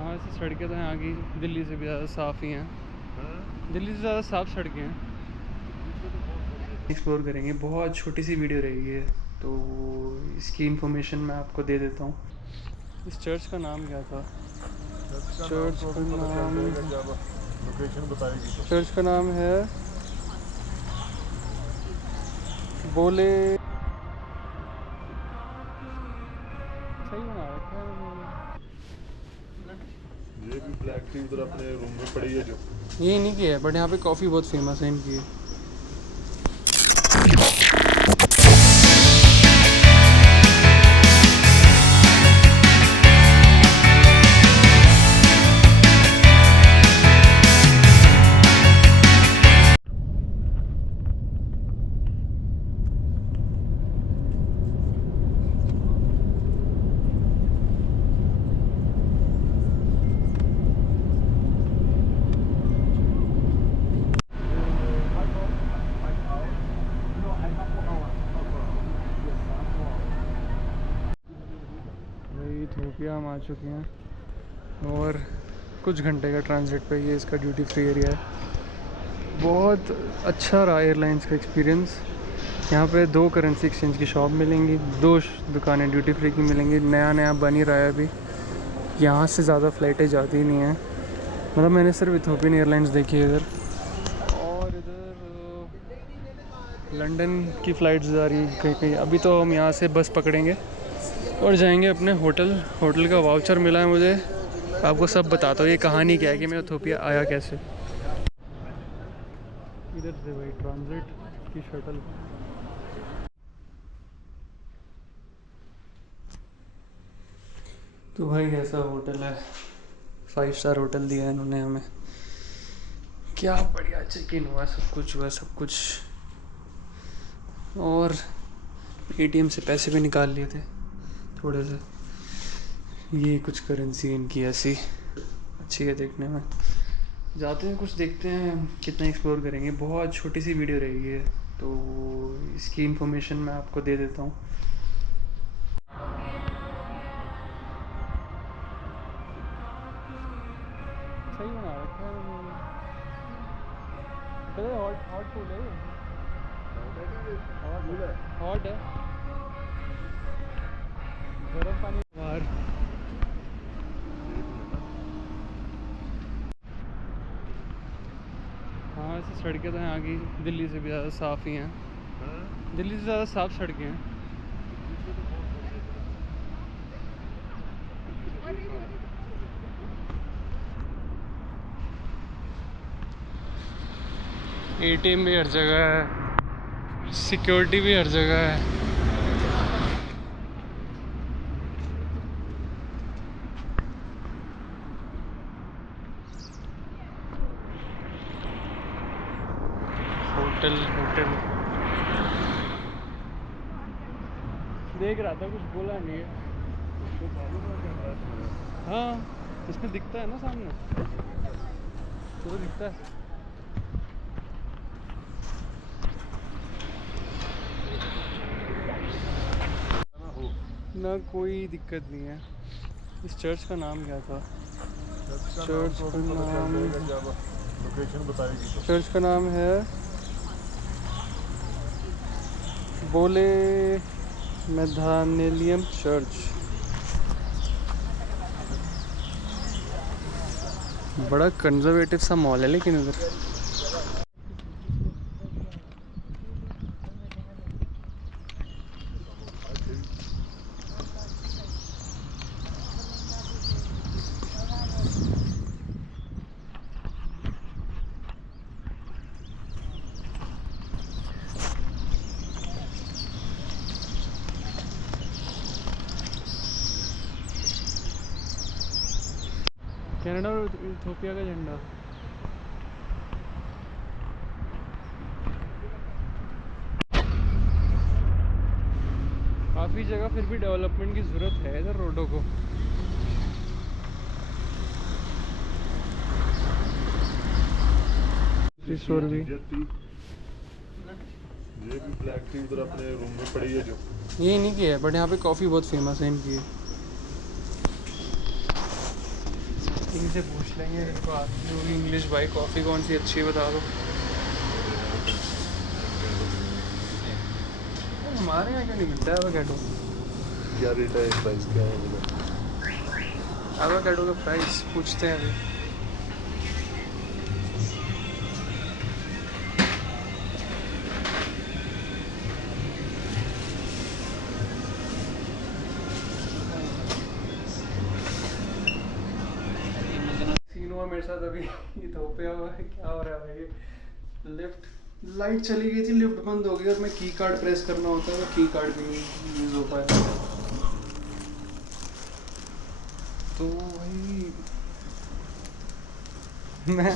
हाँ, ऐसी सड़कें तो यहाँ की दिल्ली से भी ज़्यादा साफ़ ही हैं। दिल्ली से ज़्यादा साफ़ सड़कें हैं। एक्सप्लोर करेंगे, बहुत छोटी सी वीडियो रहेगी ये, तो इसकी इन्फॉर्मेशन मैं आपको दे देता हूँ। इस चर्च का नाम क्या था? चर्च का नाम लोकेशन बताएगी तो। चर्च का नाम है बोले, सही बना रखा है ये भी ब्लैक टी उधर अपने रूम में पड़ी है जो। ये नहीं किया है, बट यहाँ पे कॉफ़ी बहुत फेमस है इनकी। इथियोपिया हम आ चुके हैं और कुछ घंटे का ट्रांजिट पे ये इसका ड्यूटी फ्री एरिया है। बहुत अच्छा रहा एयरलाइंस का एक्सपीरियंस। यहाँ पे 2 करेंसी एक्सचेंज की शॉप मिलेंगी, 2 दुकानें ड्यूटी फ्री की मिलेंगी। नया नया बन ही रहा है अभी, यहाँ से ज़्यादा फ़्लाइटें जाती ही नहीं हैं। मतलब मैंने सिर्फ इथियोपियन एयरलाइंस देखी है इधर, और इधर लंदन की फ़्लाइट्स जा रही कहीं कहीं। अभी तो हम यहाँ से बस पकड़ेंगे और जाएंगे अपने होटल का वाउचर मिला है मुझे, आपको सब बताता हूँ ये कहानी क्या है कि मैं इथियोपिया आया कैसे। इधर से भाई ट्रांजिट की शटल। तो भाई ऐसा होटल है, 5 स्टार होटल दिया है इन्होंने हमें। क्या बढ़िया चेक इन हुआ, सब कुछ हुआ सब कुछ, और एटीएम से पैसे भी निकाल लिए थे थोड़े से। ये कुछ करेंसी इनकी ऐसी अच्छी है देखने में। जाते हैं, कुछ देखते हैं कितना एक्सप्लोर करेंगे। बहुत छोटी सी वीडियो रहेगी ये, तो इसकी इन्फॉर्मेशन मैं आपको दे देता हूँ। सही बना रखा है, पता है हॉट फूड है, हॉट है, गर्म पानी बाहर। हाँ, ऐसी सड़कें तो यहाँ की दिल्ली से भी ज़्यादा साफ़ ही हैं। दिल्ली से ज़्यादा साफ़ सड़कें हैं। एटीएम भी हर जगह है, सिक्योरिटी भी हर जगह है। होटल देख रहा था, कुछ बोला नहीं है। हाँ, इसमें दिखता है ना सामने, तो दिखता है ना, कोई दिक्कत नहीं है। इस चर्च का नाम क्या था? चर्च का नाम, लोकेशन बताएगी तो। चर्च का नाम है बोले मेधानेलियम चर्च। बड़ा कंजर्वेटिव सा मॉल है लेकिन उधर। कनाडा और इथियोपिया का झंडा। काफ़ी जगह फिर भी डेवलपमेंट की ज़रूरत है इधर रोडों को। ये भी ब्लैक टी उधर अपने रूम में पड़ी है जो। ये नहीं किया है, बट यहाँ पे कॉफ़ी बहुत फेमस है इनकी। इन्हीं से पूछ लेंगे, इनको आती होगी इंग्लिश। भाई कॉफ़ी कौन सी अच्छी है बता दो। हमारे यहाँ क्यों नहीं मिलता है एवोकाडो? क्या रेट है, प्राइस क्या है बोला? एवोकाडो का प्राइस पूछते हैं अभी। सीन हुआ मेरे साथ अभी इथोपिया हुआ है। क्या हो रहा है भाई, लिफ्ट लाइट चली गई थी, लिफ्ट बंद हो गई और मैं की कार्ड प्रेस करना होता है, की कार्ड भी नहीं यूज़ हो पाया। तो भाई मैं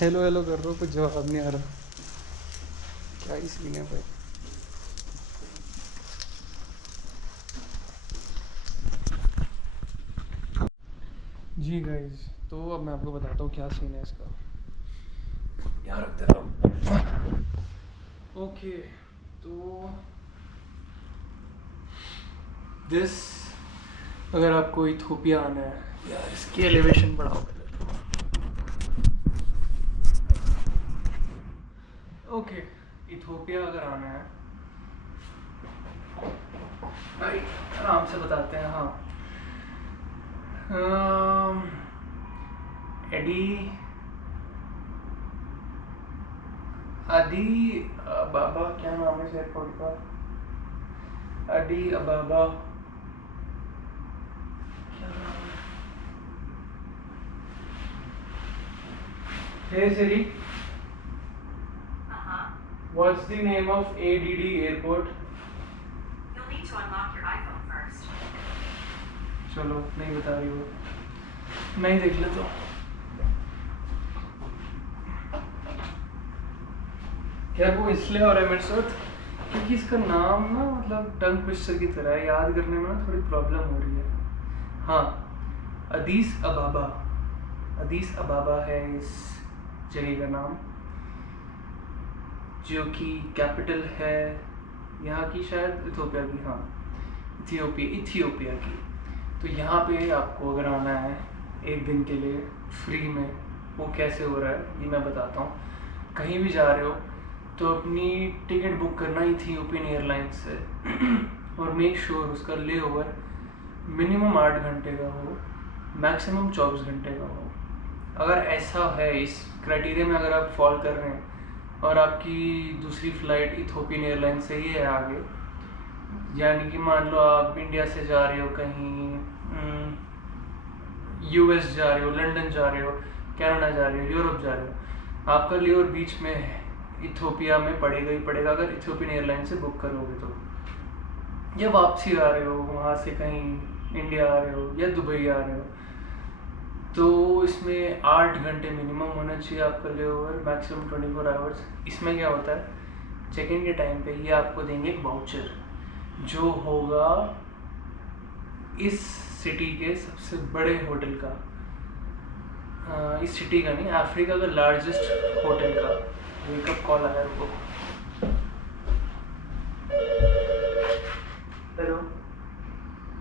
हेलो हेलो कर रहा हूँ, कुछ जवाब नहीं आ रहा। क्या ही सीन है भाई। जी गाइज, तो अब मैं आपको बताता हूँ क्या सीन है इसका। यहाँ रखते रहो। ओके, तो दिस, अगर आपको इथोपिया आना है, यार इसकी एलिवेशन बढ़ाओ पहले तो। ओके, इथोपिया अगर आना है भाई, आराम से बताते हैं। हाँ, एडी आदि बाबा, क्या नाम है इस एयरपोर्ट का? आदि अबाबा, क्या नाम है? Hey Siri, what's the name of ADD airport? You'll need to unlock your iPhone first. चलो नहीं बता रही वो, मैं ही देख लेता हूँ। क्या वो इसलिए हो रहा है मेरे साथ क्योंकि इसका नाम ना मतलब टंग ट्विस्टर की तरह है, याद करने में ना थोड़ी प्रॉब्लम हो रही है। हाँ, अदीस अबाबा, अदीस अबाबा है इस जगह का नाम, जो कि कैपिटल है यहाँ की, शायद इथोपिया की। हाँ, इथियोपिया की। तो यहाँ पे आपको अगर आना है एक दिन के लिए फ्री में, वो कैसे हो रहा है ये मैं बताता हूँ। कहीं भी जा रहे हो तो अपनी टिकट बुक करना इथियोपियन एयरलाइंस से और मेक श्योर उसका ले ओवर मिनिमम 8 घंटे का हो, मैक्सिमम 24 घंटे का हो। अगर ऐसा है, इस क्राइटेरिया में अगर आप फॉल कर रहे हैं और आपकी दूसरी फ़्लाइट इथोपियन एयरलाइंस से ही है आगे, यानी कि मान लो आप इंडिया से जा रहे हो कहीं, यूएस जा रहे हो, लंदन जा रहे हो, कनाडा जा रहे हो, यूरोप जा रहे हो, आपका लेओवर बीच में इथोपिया में पड़ेगा ही पड़ेगा अगर इथोपियन एयरलाइन से बुक करोगे तो। या वापसी आ रहे हो वहाँ से कहीं इंडिया आ रहे हो या दुबई आ रहे हो, तो इसमें 8 घंटे मिनिमम होना चाहिए आपका लेओवर, मैक्सिमम 24 आवर्स। इसमें क्या होता है, चेक इन के टाइम पे ये आपको देंगे एक वाउचर जो होगा इस सिटी के सबसे बड़े होटल का, इस सिटी का नहीं, अफ्रीका का लार्जेस्ट होटल का। वेकअप कॉल आया रुको। Hello,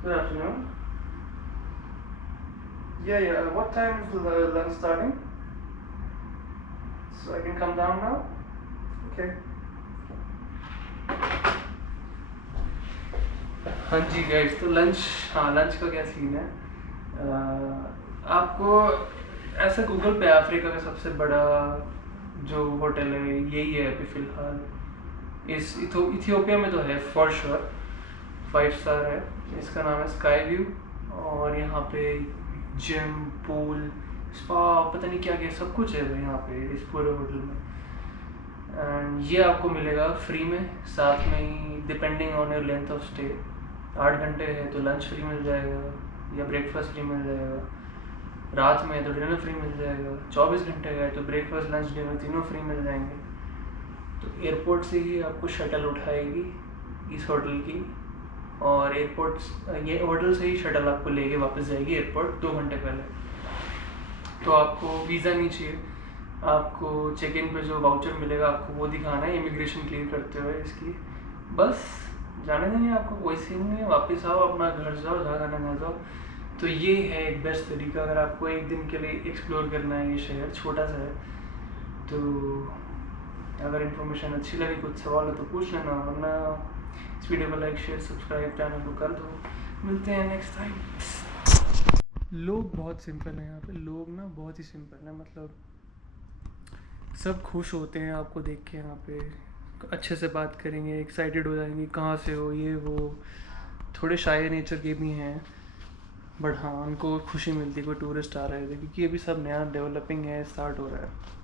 good afternoon. Yeah, what time is the lunch starting? So I can come down now? Okay. हाँ जी गाइस, तो लंच, हाँ लंच का क्या सीन है, आपको ऐसा गूगल पे अफ्रीका का सबसे बड़ा जो होटल है यही है अभी फ़िलहाल इस इथियोपिया में, तो है फॉर श्योर, 5 स्टार है। इसका नाम है स्काई व्यू, और यहाँ पे जिम, पूल, स्पा, पता नहीं क्या क्या सब कुछ है भाई यहाँ पे इस पूरे होटल में। एंड ये आपको मिलेगा फ्री में, साथ में ही depending on your length of stay. 8 घंटे है तो लंच फ्री मिल जाएगा या ब्रेकफास्ट फ्री मिल जाएगा, रात में है तो डिनर फ्री मिल जाएगा, 24 घंटे का है तो ब्रेकफास्ट लंच डिनर तीनों फ्री मिल जाएंगे। तो एयरपोर्ट से ही आपको शटल उठाएगी इस होटल की, और एयरपोर्ट, ये होटल से ही शटल आपको लेके वापस जाएगी एयरपोर्ट 2 घंटे पहले। तो आपको वीज़ा नहीं चाहिए, आपको चेक इन पे जो वाउचर मिलेगा आपको वो दिखाना है इमिग्रेशन क्लियर करते हुए इसकी, बस जाने देंगे आपको, कोई सीन नहीं है। वापस आओ, अपना घर जाओ, जहाँ जाना जाओ। तो ये है एक बेस्ट तरीका अगर आपको एक दिन के लिए एक्सप्लोर करना है। ये शहर छोटा सा है, तो अगर इन्फॉर्मेशन अच्छी लगी, कुछ सवाल हो तो पूछ लेना, वरना इस वीडियो को लाइक शेयर सब्सक्राइब चैनल को कर दो। मिलते हैं नेक्स्ट टाइम। लोग बहुत सिंपल हैं यहाँ पे, लोग ना बहुत ही सिंपल हैं, मतलब सब खुश होते हैं आपको देख के। यहाँ पे अच्छे से बात करेंगे, एक्साइटेड हो जाएंगे, कहाँ से हो, ये वो। थोड़े शाय नेचर के भी हैं, बट हाँ उनको खुशी मिलती है कोई टूरिस्ट आ रहे थे, क्योंकि अभी सब नया डेवलपिंग है, स्टार्ट हो रहा है।